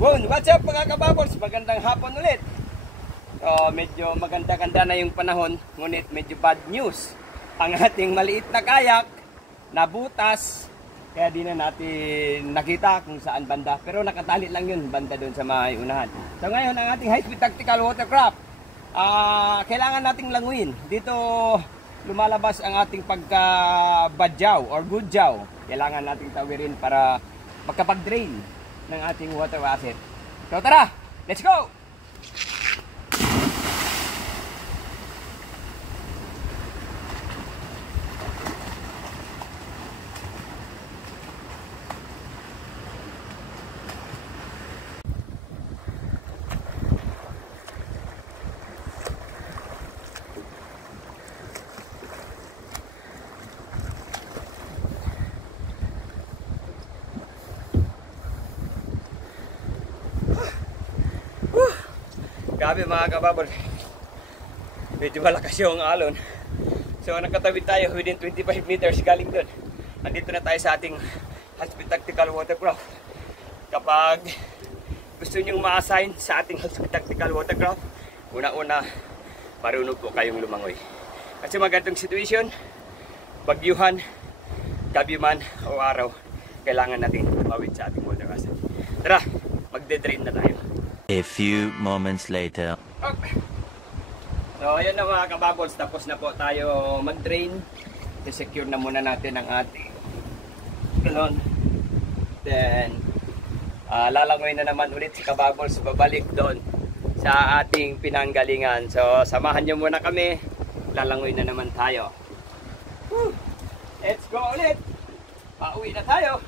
What's up mga kababols? Magandang hapon ulit. Medyo maganda-ganda na yung panahon, ngunit medyo bad news. Ang ating maliit na kayak nabutas, kaya di na natin nakita kung saan banda. Pero nakatali lang yun, banda doon sa may unahan. So ngayon ang ating high-speed tactical watercraft, kailangan nating languin. Dito lumalabas ang ating pagka-badyaw or gudyaw. Kailangan nating tawirin para magkapag-drain ng ating water asset. So tara, let's go! Grabe mga kababol, medyo malakas yung alon. So nakatawid tayo within 25 meters galing doon. Andito na tayo sa ating high-speed tactical watercraft. Kapag gusto nyong ma-assign sa ating high-speed tactical watercraft, una-una marunong po kayong lumangoy. Kasi magandang situation, bagyuhan, gabi man o araw, kailangan natin tumawid sa ating water asset. Tara, magde-drain na tayo. A few moments later. Okay. So ayan na mga kababols, tapos na po tayo mag-drain. I-secure na muna natin ang ating galon. Then lalangoy na naman ulit si kababols, babalik doon sa ating pinanggalingan. So samahan nyo muna kami, lalangoy na naman tayo. Woo! Let's go ulit. Pauwi na tayo.